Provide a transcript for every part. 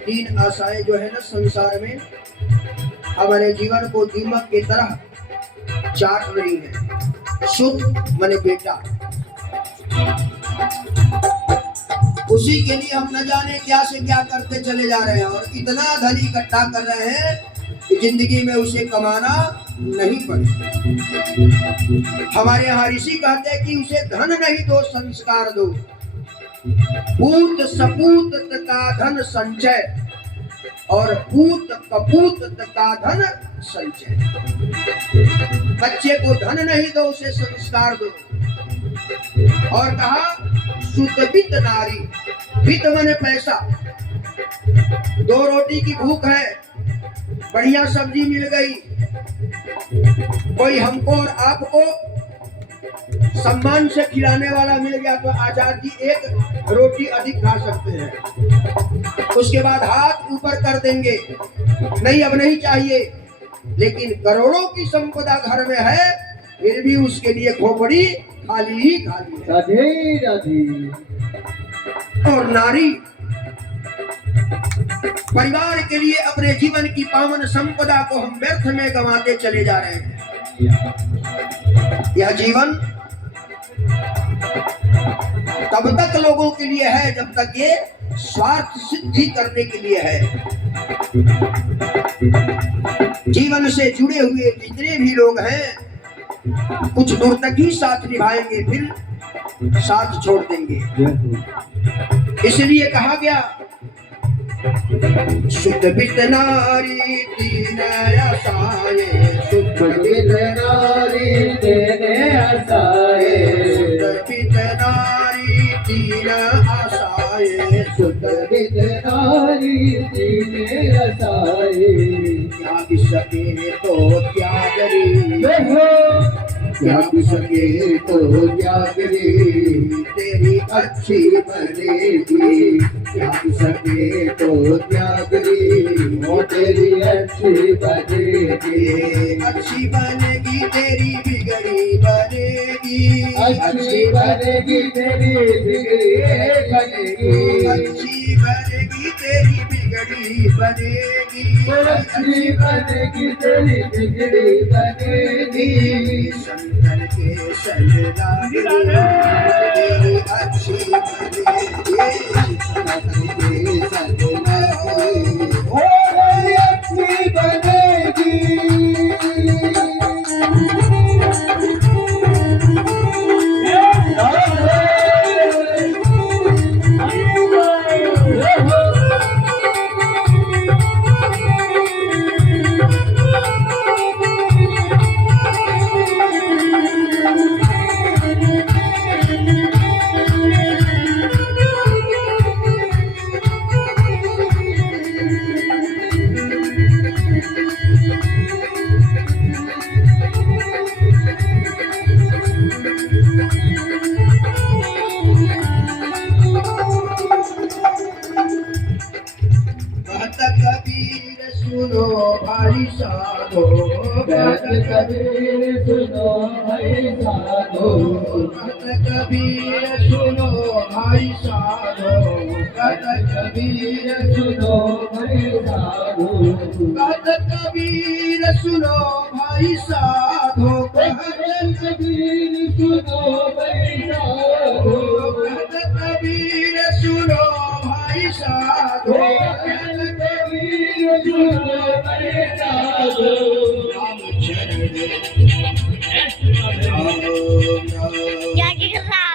तीन आशाएं जो है ना संसार में हमारे जीवन को दीमक की तरह चाट रही है। सुख माने बेटा, उसी के लिए हम न जाने क्या से क्या करते चले जा रहे हैं और इतना धन इकट्ठा कर रहे हैं कि जिंदगी में उसे कमाना नहीं पड़े। हमारे यहाँ ऋषि कहते हैं कि उसे धन नहीं दो, संस्कार दो। पूत सपूत का धन संचय और पूत कपूत का धन संचय। बच्चे को धन नहीं दो, उसे संस्कार दो। और कहा शुद्ध वित्त नारी, वित्त माने पैसा। दो रोटी की भूख है, बढ़िया सब्जी मिल गई, कोई हमको और आपको सम्मान से खिलाने वाला मिल गया तो आजाद जी एक रोटी अधिक खा सकते हैं। उसके बाद हाथ ऊपर कर देंगे, नहीं अब नहीं चाहिए। लेकिन करोड़ों की संपदा घर में है, फिर भी उसके लिए खोपड़ी खाली ही खाली है। राधे राधे। और नारी परिवार के लिए अपने जीवन की पावन संपदा को हम व्यर्थ में गंवाते चले जा रहे हैं। यह जीवन तब तक लोगों के लिए है जब तक ये स्वार्थ सिद्धि करने के लिए है। जीवन से जुड़े हुए जितने भी लोग हैं कुछ दूर तक ही साथ निभाएंगे, फिर साथ छोड़ देंगे। इसलिए कहा गया शुद्ध वित्त नारी तीन आशाएं, शुद्ध वित्त नारी तीन आशाएं, शुद्ध वित्त नारी तीन आशाएं, शुद्ध वित्त नारी तीन आशाएं। त्याग सके तो त्याग रे, त्याग सके तो त्याग रे, तेरी अच्छी बनेगी। त्याग सके तो त्याग रे, वो तेरी अच्छी बनेगी। अच्छी बनेगी तेरी बिगड़ी बनेगी, अच्छी बनेगी तेरी बिगड़ी बनेगी, अच्छी बनेगी तेरी बिगड़ी बनेगी, अच्छी बनेगी तेरी बिगड़ी बनेगी। शंकर के शरण तेरी अच्छी बनेगी, शंकर के शरण तेरी अच्छी बनेगी। सुनो भाई साधो, कबीर सुनो भाई साधो, कबीर सुनो भाई साधो, कबीर सुनो भाई साधो, कबीर सुनो भाई साधो, कबीर सुनो भाई साधो, कबीर सुनो भाई साधो, क्या कर रहा?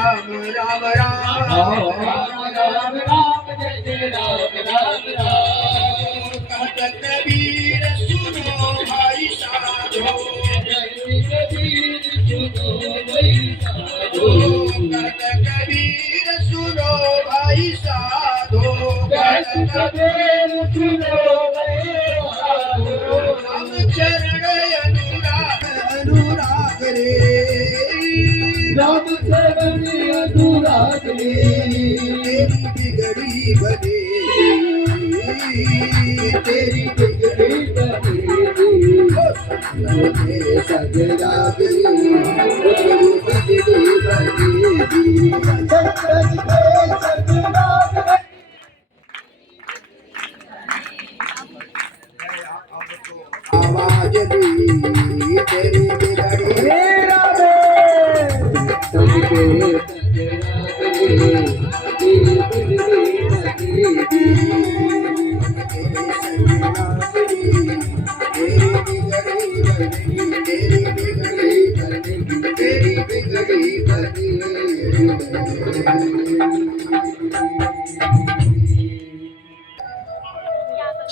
राम राम राम कहत कबीर सुनो भाई साधो कहत कबीर सुनो भाई साधो राम चरण अनुराग अनुराग रे राम चरण अनुराग रे तेरी बिगड़ी बने तेरी बिगड़ी बने सजराग रे तेरी बिगड़ी बने आवाज दी तेरी बिगड़ी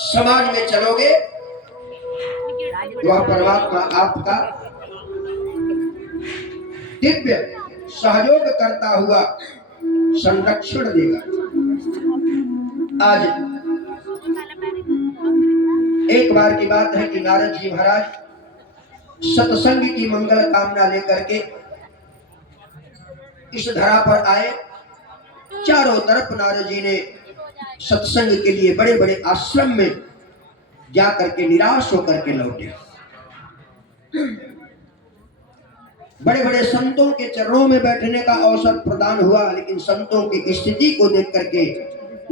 समाज में चलोगे वह परमात्मा आपका दिव्य सहयोग करता हुआ संरक्षण देगा। आज एक बार की बात है कि नारद जी महाराज सत्संग की मंगल कामना लेकर के इस धरा पर आए। चारों तरफ नारद जी ने सत्संग के लिए बड़े बड़े आश्रम में जा करके निराश होकर के लौटे। बड़े बड़े संतों के चरणों में बैठने का अवसर प्रदान हुआ, लेकिन संतों की स्थिति को देख करके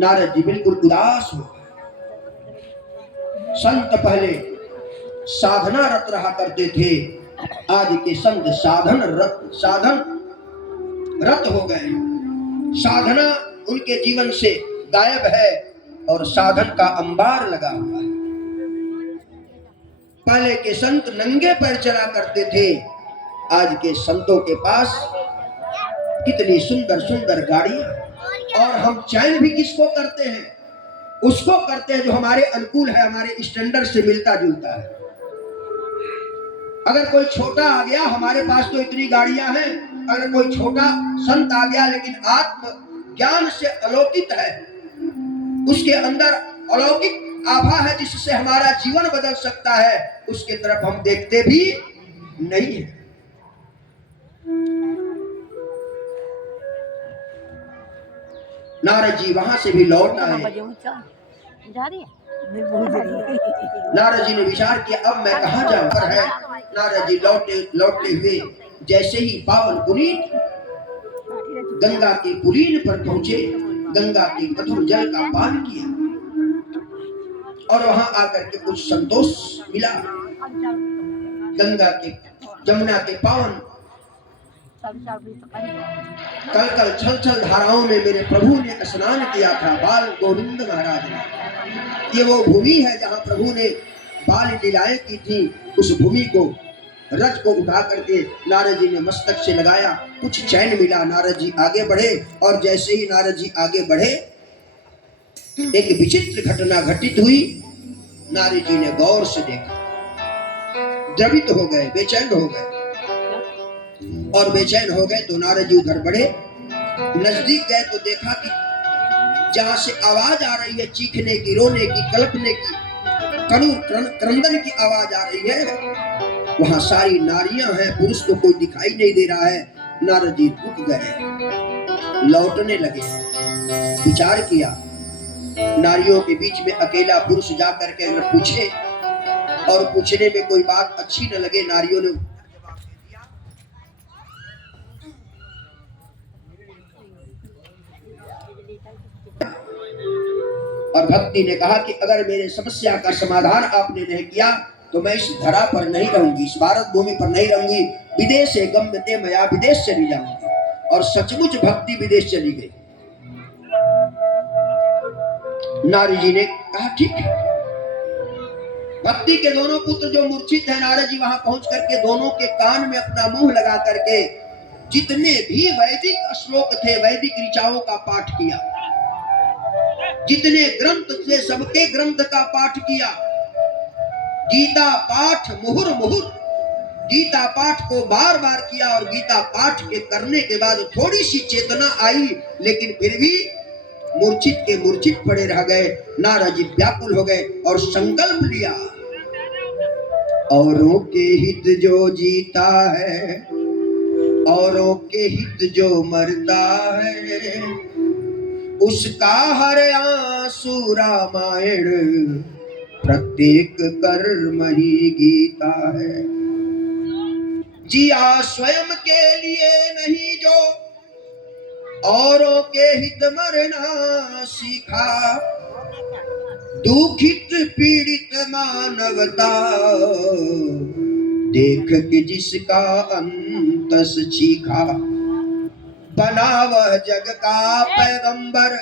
नारद जी बिल्कुल उदास हो। संत पहले साधना रत रहा करते थे, आज के संत साधन रत हो गए। साधना उनके जीवन से गायब है और साधन का अंबार लगा हुआ है। पहले के संत नंगे पैर चला करते थे, आज के संतों के पास कितनी सुंदर सुंदर गाड़ियां। और हम चयन भी किसको करते हैं? उसको करते हैं जो हमारे अनुकूल है, हमारे स्टैंडर्ड से मिलता जुलता है। अगर कोई छोटा आ गया, हमारे पास तो इतनी गाड़ियां हैं, अगर कोई छोटा संत आ गया लेकिन आत्म ज्ञान से अलौकिक है, उसके अंदर अलौकिक आभा है जिससे हमारा जीवन बदल सकता है, उसके तरफ हम देखते भी नहीं है। नारद जी वहां से भी लौट आए। नारद जी ने विचार किया अब मैं कहां जाऊं। पर है नारद जी लौटते हुए जैसे ही पावन पुनीत गंगा के पुलीन पर पहुंचे, गंगा के मधुर जल का पान किया और वहां आकर के कुछ संतोष मिला। गंगा के जमुना के पावन कल कल छल छल धाराओं में मेरे प्रभु ने स्नान किया था, बाल गोविंद महाराज ने। ये वो भूमि है जहाँ प्रभु ने बाल लीलाएं की थी। उस भूमि को रज को उठा करके नारद जी ने मस्तक से लगाया, कुछ चैन मिला। नारद जी आगे बढ़े और जैसे ही नारद जी आगे बढ़े एक विचित्र घटना घटित हुई। नारद जी ने गौर से देखा, द्रवित हो गए, बेचैन हो गए। और बेचैन हो गए तो नारद जी उधर बढ़े, नजदीक गए तो देखा कि जहां से आवाज आ रही है चीखने की, रोने की, कल्पने की, क्रंदन की आवाज आ रही है, वहां सारी नारियां हैं, पुरुष तो कोई दिखाई नहीं दे रहा है। नारद जी रुक गए, लौटने लगे। विचार किया, नारियों के बीच में अकेला पुरुष जा करके अगर पूछे और पूछने में कोई बात अच्छी न लगे, नारियों ने और भक्ति ने कहा कि अगर मेरे समस्या का समाधान आपने नहीं किया तो मैं इस धरा पर नहीं रहूंगी, इस भारत भूमि पर नहीं रहूंगी। विदेश से गम्यते मया, विदेश चली जाऊंगी। और सचमुच भक्ति विदेश चली गई। नारद जी ने कहा ठीक है। भक्ति के दोनों पुत्र जो मूर्छित है, नारद जी वहां पहुंच करके दोनों के कान में अपना मुंह लगा करके जितने भी वैदिक श्लोक थे, वैदिक ऋचाओं का पाठ किया, जितने ग्रंथ थे सबके ग्रंथ का पाठ किया। गीता पाठ मुहुर मुहुर, गीता पाठ को बार बार किया और गीता पाठ के करने के बाद थोड़ी सी चेतना आई, लेकिन फिर भी मूर्छित के मूर्छित पड़े रह गए। नारद जी व्याकुल हो गए और संकल्प लिया, औरों के हित जो जीता है, औरों के हित जो मरता है, उसका हर आंसू रामायण, प्रत्येक कर्म ही गीता है। जिया स्वयं के लिए नहीं जो, औरों के हित मरना सीखा, दुखित पीड़ित मानवता, देख के जिसका अंतस चीखा। बना वह जग का पैगंबर,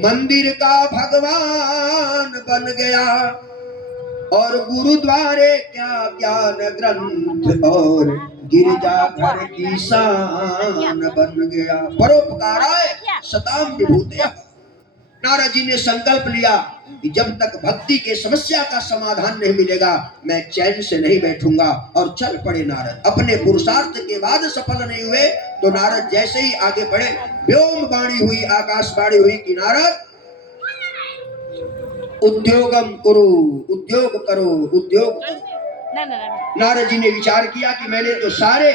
मंदिर का भगवान बन गया, और गुरुद्वारे क्या ज्ञान ग्रंथ, और गिरजा घर की शान बन गया। परोपकाराय सताम विभूतयः। नारद जी ने संकल्प लिया कि जब तक भक्ति के समस्या का समाधान नहीं मिलेगा, मैं चैन से नहीं बैठूंगा, और चल पड़े नारद। अपने पुरुषार्थ के बाद सफल नहीं हुए तो नारद जैसे ही आगे बढ़े, व्योम वाणी हुई, आकाशवाणी हुई कि नारद उद्योगम करो, उद्योग करो, उद्योग करो। नारद जी ने विचार किया कि मैंने तो सारे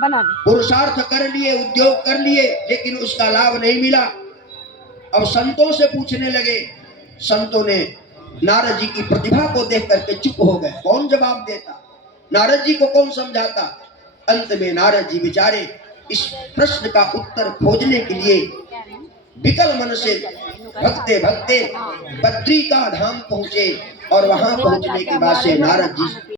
पुरुषार्थ कर लिए, उद्योग कर लिए, लेकिन उसका लाभ नहीं मिला। अब संतों से पूछने लगे। संतों ने नारद जी की प्रतिभा को देख करके चुप हो गए। कौन जवाब देता, नारद जी को कौन समझाता। अंत में नारद जी बेचारे इस प्रश्न का उत्तर खोजने के लिए विकल मन से भगते भगते बद्री का धाम पहुंचे, और वहां पहुंचने के बाद से नारद जी